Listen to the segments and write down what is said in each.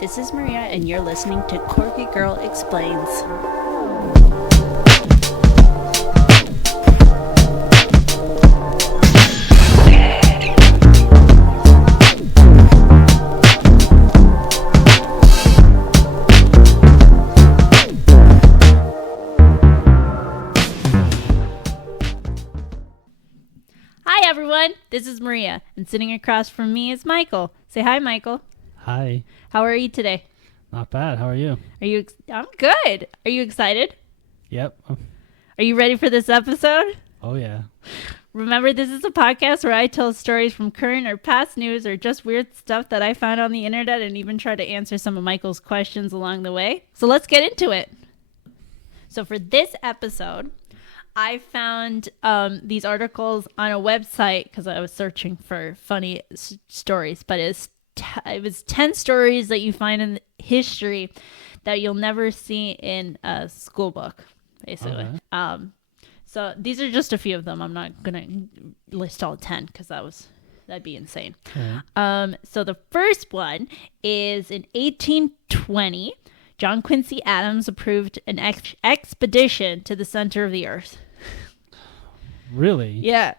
This is Maria, and you're listening to Corky Girl Explains. Hi, everyone. This is Maria, and sitting across from me is Michael. Say hi, Michael. Hi. How are you today? Not bad. How are you? I'm good. Are you excited? Yep. Are you ready for this episode? Oh, yeah. Remember, this is a podcast where I tell stories from current or past news or just weird stuff that I found on the internet and even try to answer some of Michael's questions along the way. So let's get into it. So for this episode, I found these articles on a website because I was searching for funny stories, but it was 10 stories that you find in history that you'll never see in a school book, basically. Okay. So these are just a few of them. I'm not gonna list all 10 because that'd be insane. Okay. So the first one is in 1820, John Quincy Adams approved an expedition to the center of the Earth. Really? Yeah.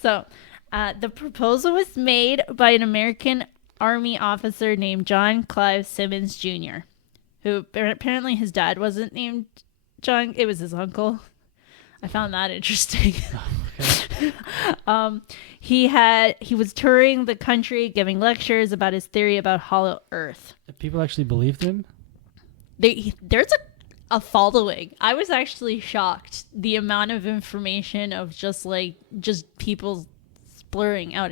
So the proposal was made by an American Army officer named John Clive Simmons Jr., who apparently his dad wasn't named John. It was his uncle. I found that interesting. Okay. He was touring the country giving lectures about his theory about hollow Earth. People actually believed him? There's a following. I was actually shocked the amount of information of just people blurring out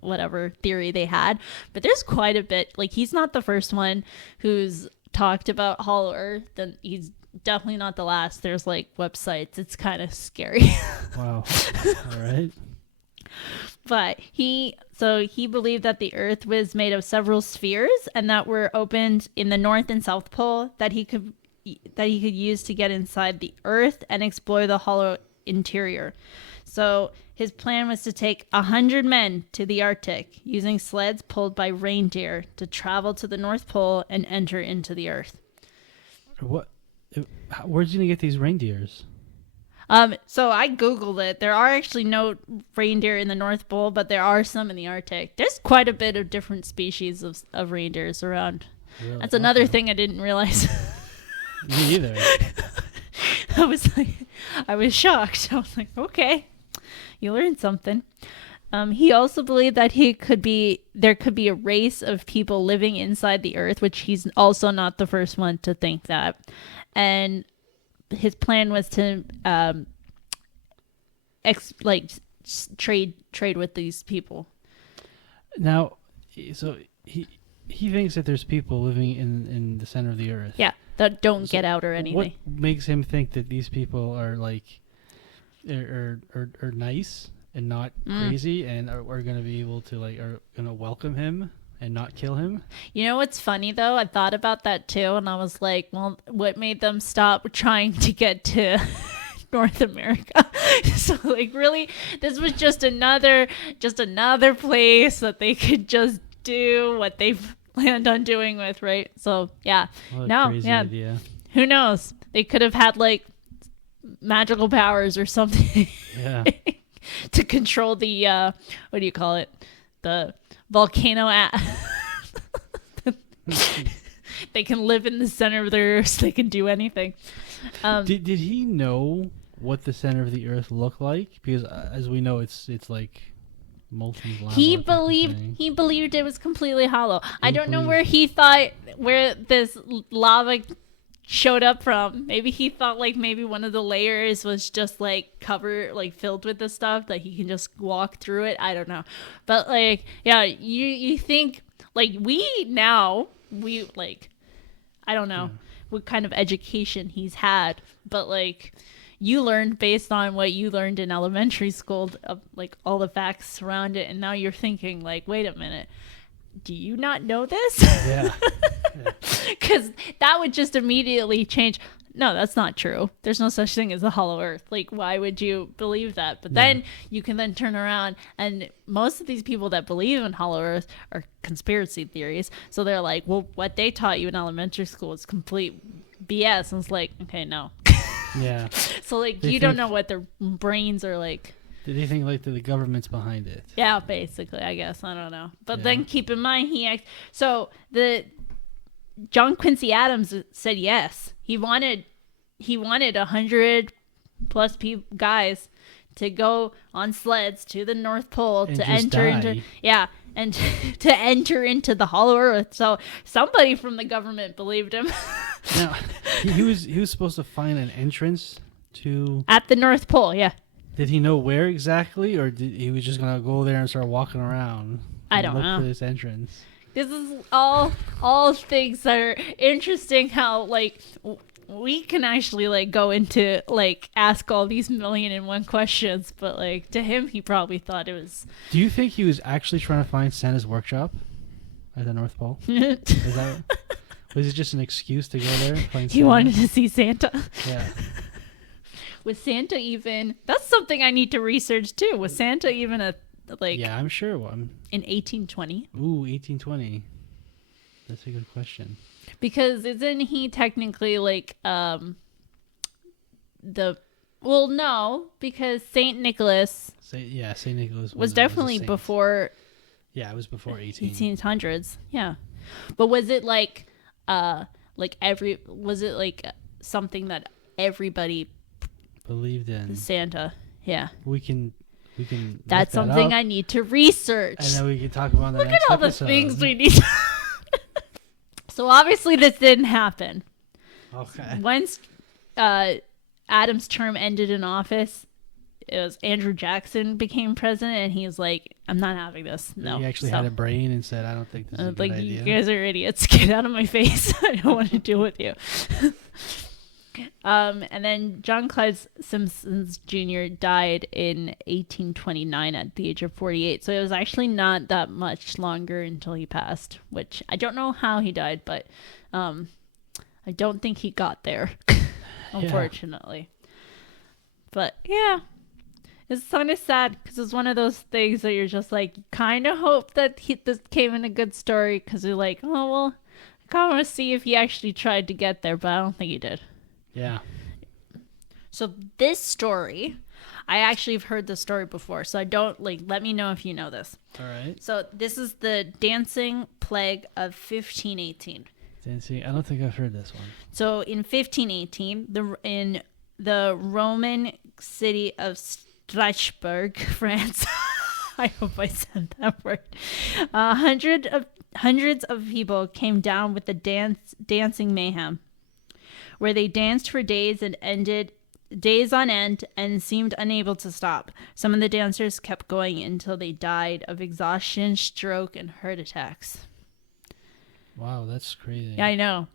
whatever theory they had, but there's quite a bit. Like, he's not the first one who's talked about hollow Earth, and he's definitely not the last. There's websites. It's kind of scary. Wow. All right. But he believed that the Earth was made of several spheres and that were opened in the North and South Pole that he could use to get inside the Earth and explore the hollow interior. So his plan was to take 100 men to the Arctic using sleds pulled by reindeer to travel to the North Pole and enter into the Earth. What? Where's he gonna get these reindeers? So I Googled it. There are actually no reindeer in the North Pole, but there are some in the Arctic. There's quite a bit of different species of reindeers around. Really? That's another thing I didn't realize. Me either. I was shocked. I was like, okay, you learned something. He also believed that there could be a race of people living inside the Earth, which he's also not the first one to think that. And his plan was to trade with these people. Now, so he thinks that there's people living in the center of the Earth. Yeah, that don't get out or anything. What makes him think that these people are are nice and not crazy and are going to be able to are going to welcome him and not kill him? You know what's funny though? I thought about that too, and I was like, well, what made them stop trying to get to North America? So really, this was just another place that they could just do what they've planned on doing with, right? So yeah, crazy idea. Who knows? They could have had magical powers or something. Yeah. To control the what do you call it? The volcano They can live in the center of the Earth. They can do anything. Did he know what the center of the Earth looked like? Because as we know, it's like molten lava. He believed it was completely hollow. I don't know where this lava showed up from. Maybe he thought maybe one of the layers was just covered filled with the stuff that he can just walk through it. I don't know, but yeah, you think I don't know what kind of education he's had, but you learned based on what you learned in elementary school of all the facts around it, and now you're thinking wait a minute, do you not know this? Yeah. Because that would just immediately change. no, that's not true. There's no such thing as a hollow earth. Like, why would you believe that? But then you can then turn around, and most of these people that believe in hollow earth are conspiracy theories. So they're like, well, what they taught you in elementary school is complete BS. And it's like, okay, no. Yeah. So like, you don't know what their brains are like. Did he think like the government's behind it? Yeah, basically, I guess. I don't know. But then keep in mind, so the John Quincy Adams said yes. He wanted 100 plus guys to go on sleds to the North Pole and to enter into and to enter into the hollow earth. So somebody from the government believed him. Now, he was supposed to find an entrance to at the North Pole. Yeah. Did he know where exactly, or did he was just gonna go there and start walking around? I don't look know. For this entrance. This is all things that are interesting. How like we can actually like go into like ask all these 1,000,001 questions, but like to him, he probably thought it was. Do you think he was actually trying to find Santa's workshop at the North Pole? Was it just an excuse to go there? He wanted to see Santa. Yeah. Was Santa even? That's something I need to research too. Was Santa even a like? Yeah, I'm sure one. In 1820. Ooh, 1820. That's a good question. Because isn't he technically like no, because Saint Nicholas. Saint Nicholas was definitely before. Yeah, it was before 1800s. Yeah, but was it like was it like something that everybody believed in? Santa. Yeah. We can. That's something I need to research. And then we can talk about the Look next at all episode. the things we need. So obviously this didn't happen. Okay. Once Adams' term ended in office, it was Andrew Jackson became president, and he was like, "I'm not having this." No. He actually had a brain and said, "I don't think this is a good idea." You guys are idiots. Get out of my face. I don't want to deal with you. And then John Clive Simpsons Jr. died in 1829 at the age of 48. So it was actually not that much longer until he passed, which I don't know how he died, but I don't think he got there, unfortunately. Yeah. But yeah, it's kind of sad because it's one of those things that you're just like, kind of hope that this came in a good story because you're like, oh, well, I kind of want to see if he actually tried to get there, but I don't think he did. Yeah. So this story, I actually have heard this story before, so I don't let me know if you know this. All right. So this is the dancing plague of 1518. Dancing? I don't think I've heard this one. So in 1518, in the Roman city of Strasbourg, France, I hope I said that word, hundreds of people came down with the dancing mayhem, where they danced for days on end and seemed unable to stop. Some of the dancers kept going until they died of exhaustion, stroke, and heart attacks. Wow, that's crazy. Yeah, I know.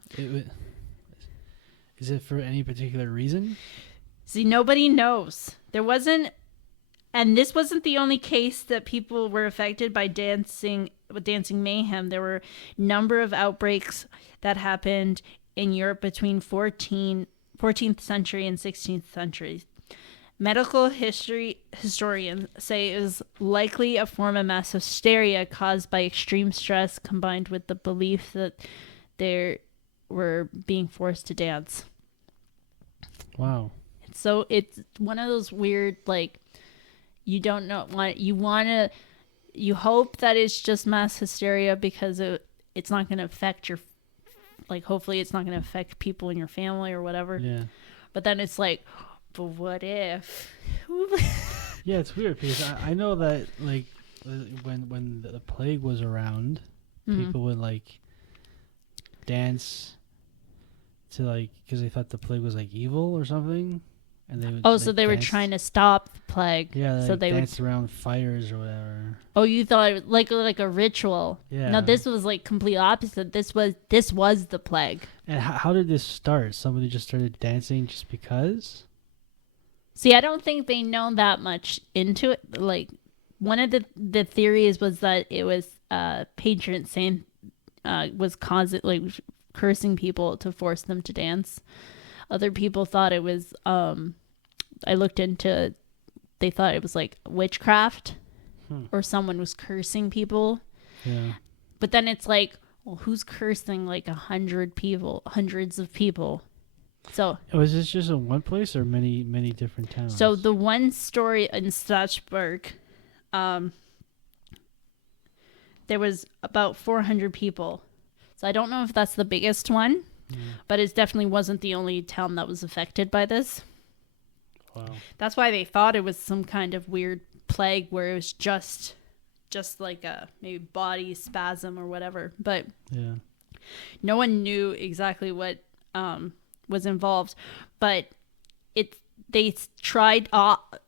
Is it for any particular reason? See, nobody knows. And this wasn't the only case that people were affected by dancing mayhem. There were a number of outbreaks that happened in Europe between 14th century and 16th century. Medical historians say it was likely a form of mass hysteria caused by extreme stress combined with the belief that they were being forced to dance. Wow. So it's one of those weird, like, you don't know, you hope that it's just mass hysteria because it's not going to affect your, like, hopefully it's not going to affect people in your family or whatever. Yeah. But then it's like, but what if? Yeah, it's weird because I know that, like, when the plague was around, people would, like, dance to, like, because they thought the plague was, like, evil or something. And they would, so they were trying to stop the plague. Yeah, so they danced around fires or whatever. Oh, you thought it was like a ritual? Yeah. No, this was like complete opposite. This was the plague. And how did this start? Somebody just started dancing just because? See, I don't think they know that much into it. Like, one of the theories was that it was patron saint was cursing people to force them to dance. Other people thought it was I looked into, they thought it was like witchcraft or someone was cursing people. Yeah. But then it's like, well, who's cursing like 100 people, hundreds of people? So Was this just in one place or many different towns? so the one story in Strasbourg, there was about 400 people. So I don't know if that's the biggest one, but it definitely wasn't the only town that was affected by this. Wow. That's why they thought it was some kind of weird plague where it was just like a maybe body spasm or whatever. But Yeah. no one knew exactly what was involved. But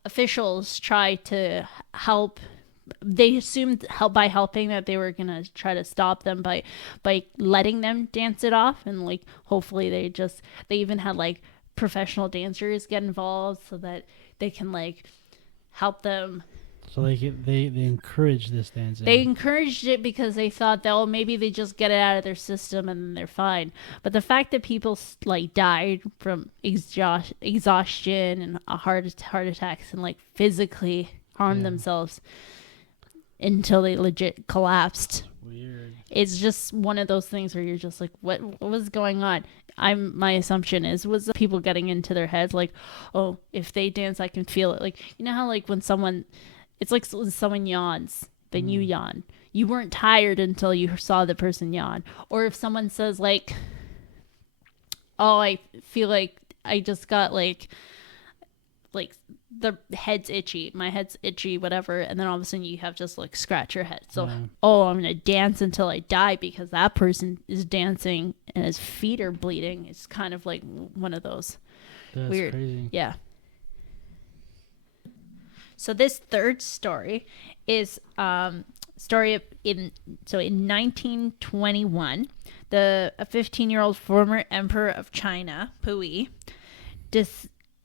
officials tried to help. They assumed by helping that they were gonna try to stop them by letting them dance it off, and like hopefully they even had like professional dancers get involved so that they can like help them. So they encouraged this dancing. They encouraged it because they thought that, oh, maybe they just get it out of their system and then they're fine. But the fact that people like died from exhaustion and heart attacks and like physically harmed themselves until they legit collapsed. Weird. It's just one of those things where you're just like, what was going on? My assumption was people getting into their heads like, oh, if they dance, I can feel it. Like, you know how like when it's like when someone yawns, then you yawn. You weren't tired until you saw the person yawn. Or if someone says like, oh, I feel like I just got like the head's itchy, my head's itchy, whatever, and then all of a sudden you have just like scratch your head. So, oh, I'm gonna dance until I die because that person is dancing and his feet are bleeding. It's kind of like one of those. That's weird. Crazy. Yeah. So this third story is story in 1921, a 15-year-old former emperor of China, Puyi,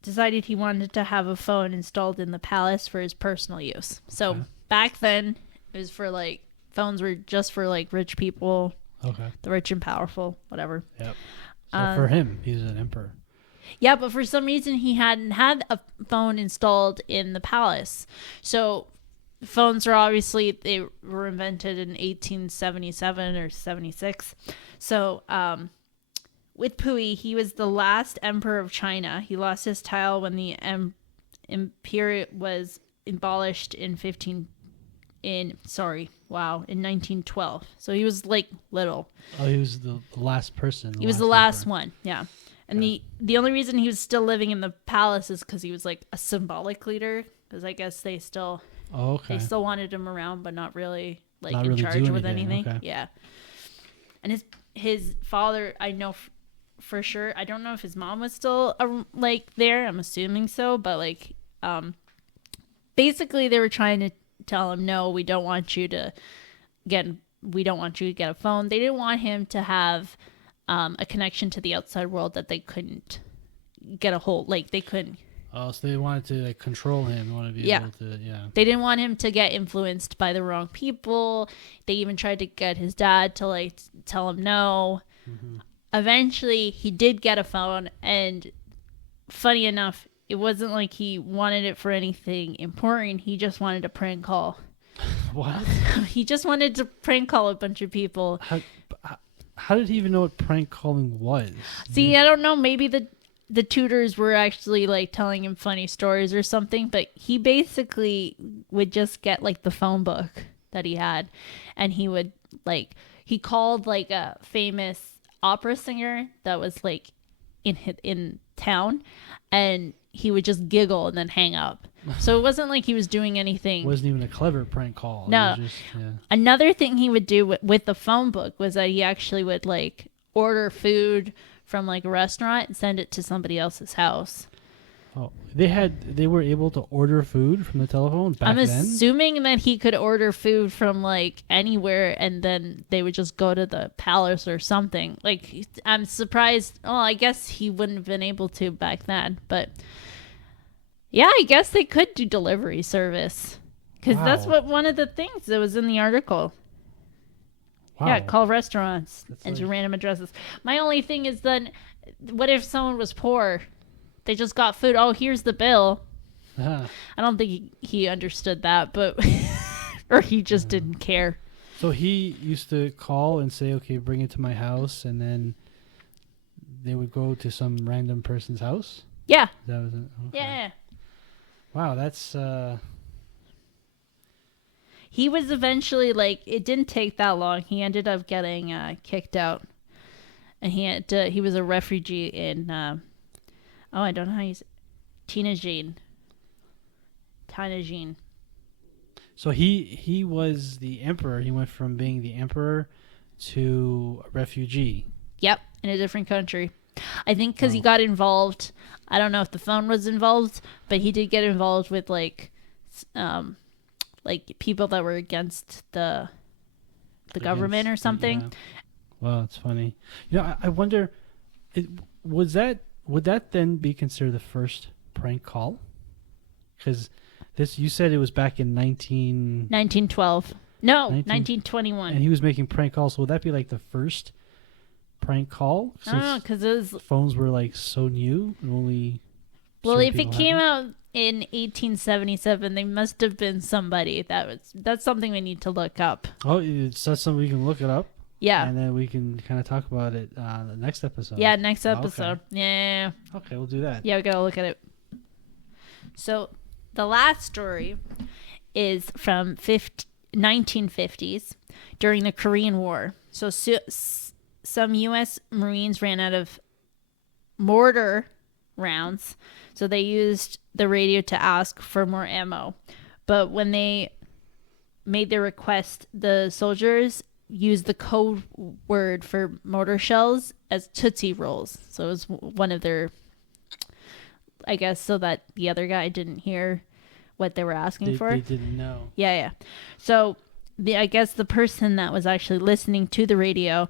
decided he wanted to have a phone installed in the palace for his personal use. So back then, it was for like, phones were just for like rich people, the rich and powerful, whatever. Yep. So for him, he's an emperor. Yeah, but for some reason he hadn't had a phone installed in the palace. So phones are obviously, they were invented in 1877 or 76. So with Puyi, he was the last emperor of China. He lost his title when the empire was abolished in 1912. So he was like little. Oh, he was the last person. He was the last one, yeah. And the only reason he was still living in the palace is because he was like a symbolic leader. Because I guess they still wanted him around, but not really like in charge with anything. Okay. Yeah. And his father, I know for sure. I don't know if his mom was still like there. I'm assuming so, but like basically they were trying to tell him, no, we don't want you to get a phone. They didn't want him to have a connection to the outside world that they couldn't get a hold. Like they couldn't. Oh, so they wanted to like control him. They wanted to be able to, They didn't want him to get influenced by the wrong people. They even tried to get his dad to like tell him no. Mm-hmm. Eventually, he did get a phone, and funny enough, it wasn't like he wanted it for anything important. He just wanted a prank call. What? He just wanted to prank call a bunch of people. How did he even know what prank calling was? See, I don't know. Maybe the tutors were actually like telling him funny stories or something, but he basically would just get like the phone book that he had, and he would like, he called like a famous opera singer that was like in town, and he would just giggle and then hang up. So it wasn't like he was doing anything. It wasn't even a clever prank call. No. Another thing he would do with the phone book was that he actually would like order food from like a restaurant and send it to somebody else's house. Oh, they were able to order food from the telephone back then? I'm assuming that he could order food from like anywhere, and then they would just go to the palace or something. Like, I'm surprised. Well, I guess he wouldn't have been able to back then, but yeah, I guess they could do delivery service, because that's what one of the things that was in the article. Wow. Yeah, call restaurants That's and to like- random addresses. My only thing is then, what if someone was poor? They just got food. Oh, here's the bill. Uh-huh. I don't think he understood that, but or he just didn't care. So he used to call and say, "Okay, bring it to my house," and then they would go to some random person's house. Yeah, That was it. Okay. yeah. Wow, that's He was eventually like, it didn't take that long. He ended up getting kicked out, and he was a refugee in I don't know how you say Tinagene. so he was the emperor. He went from being the emperor to a refugee. Yep, in a different country. I think because he Oh. got involved. I don't know if the phone was involved, but he did get involved with like people that were against the government or something. Yeah. Well, it's funny. You know, I wonder, would that then be considered the first prank call? Because you said it was back in 1912. No, 1921. 1921. And he was making prank calls. So would that be like the first prank call? I don't know, because it was. Phones were like so new. And only Well, certain if it people came had out in 1877, they must have been somebody that's something we need to look up. them. Oh, that's something we can look it up. Yeah. And then we can kind of talk about it the next episode. Yeah, next Okay. episode. Yeah. Okay, we'll do that. Yeah, we gotta look at it. So, the last story is from 1950s during the Korean War. So, some U.S. Marines ran out of mortar rounds, so they used the radio to ask for more ammo. But when they made their request, the soldiers used the code word for mortar shells as Tootsie Rolls. So it was one of their, I guess, so that the other guy didn't hear what they were asking for. They didn't know. Yeah. So I guess the person that was actually listening to the radio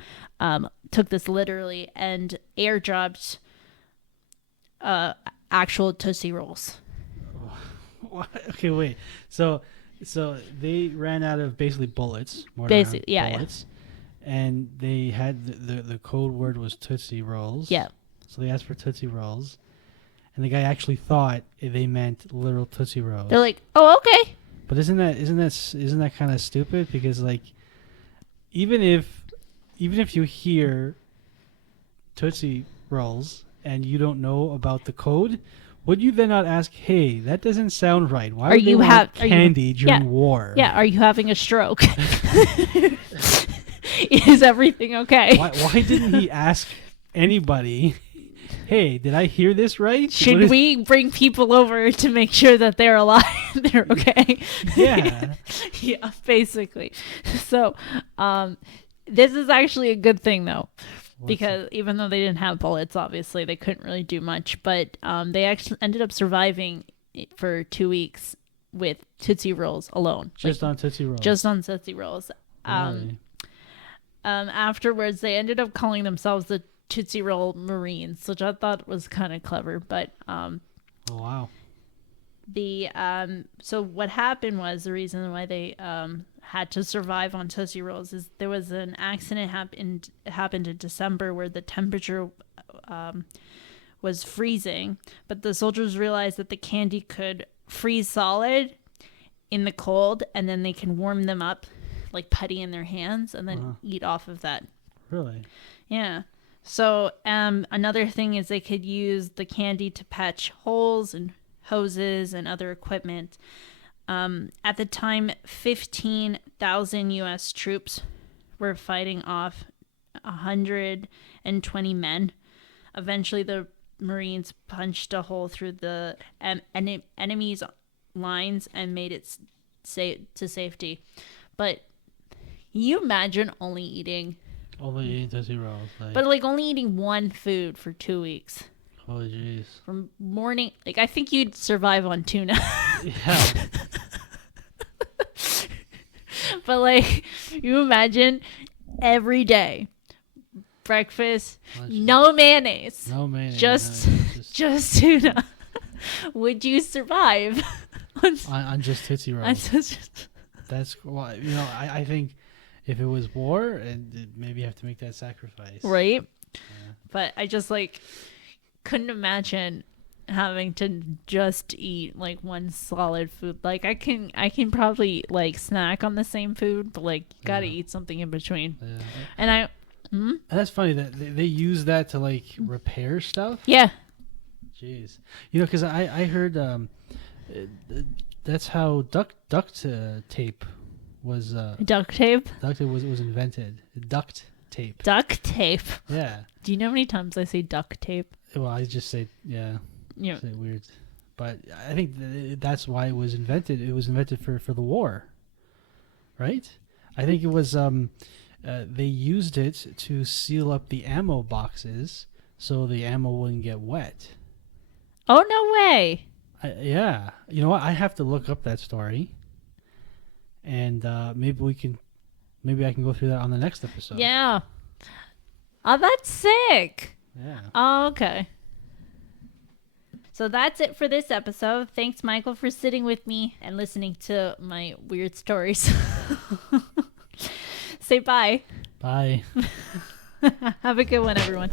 took this literally and airdropped actual Tootsie Rolls. What? Okay, wait. So they ran out of basically bullets. Basically, yeah. Bullets, and they had the code word was Tootsie Rolls. Yeah. So they asked for Tootsie Rolls, and the guy actually thought they meant literal Tootsie Rolls. They're like, "Oh, okay." But isn't that kind of stupid? Because like, even if you hear Tootsie Rolls and you don't know about the code, would you then not ask, "Hey, that doesn't sound right. Why would they want candy during war?" Yeah, are you having a stroke? Is everything okay? Why didn't he ask anybody? Hey, did I hear this right? Should we bring people over to make sure that they're alive? They're okay. Yeah. Yeah, basically. So, this is actually a good thing though. Because even though they didn't have bullets, obviously they couldn't really do much. But they actually ended up surviving for 2 weeks with Tootsie Rolls alone. Just on Tootsie Rolls. Just on Tootsie Rolls. Really? Afterwards, they ended up calling themselves the Tootsie Roll Marines, which I thought was kind of clever. But oh wow. So what happened was the reason why they had to survive on Tootsie Rolls is there was an accident happened in December where the temperature was freezing, but the soldiers realized that the candy could freeze solid in the cold, and then they can warm them up like putty in their hands and then eat off of that. Really? Yeah. So another thing is they could use the candy to patch holes and hoses and other equipment. At the time, 15,000 U.S. troops were fighting off 120 men. Eventually, the Marines punched a hole through the enemy's lines and made it to safety. But you imagine only eating Tootsie Rolls. but only eating one food for 2 weeks. Oh jeez. From morning, I think you'd survive on tuna. Yeah. But you imagine every day, breakfast, no mayonnaise, No mayonnaise. just tuna. Would you survive on just Tootsie Rolls? That's well, I think if it was war, and maybe you have to make that sacrifice. Right? Yeah. But I just like couldn't imagine having to just eat like one solid food. Like I can probably like snack on the same food, but like you gotta eat something in between. Yeah. And I And that's funny that they use that to like repair stuff. yeah. Jeez, because I heard that's how duct tape was Duct tape. duct tape was invented. Duct tape. Duct tape. Yeah. Do you know how many times I say duct tape? Well, I just say yeah. Yeah. Say weird, but I think that's why it was invented. It was invented for the war, right? I think it was they used it to seal up the ammo boxes so the ammo wouldn't get wet. Oh no way. Yeah, you know what? I have to look up that story, and maybe I can go through that on the next episode. Yeah. Oh, that's sick. Yeah. Oh, okay. So that's it for this episode. Thanks, Michael, for sitting with me and listening to my weird stories. Say bye. Bye. Have a good one, everyone.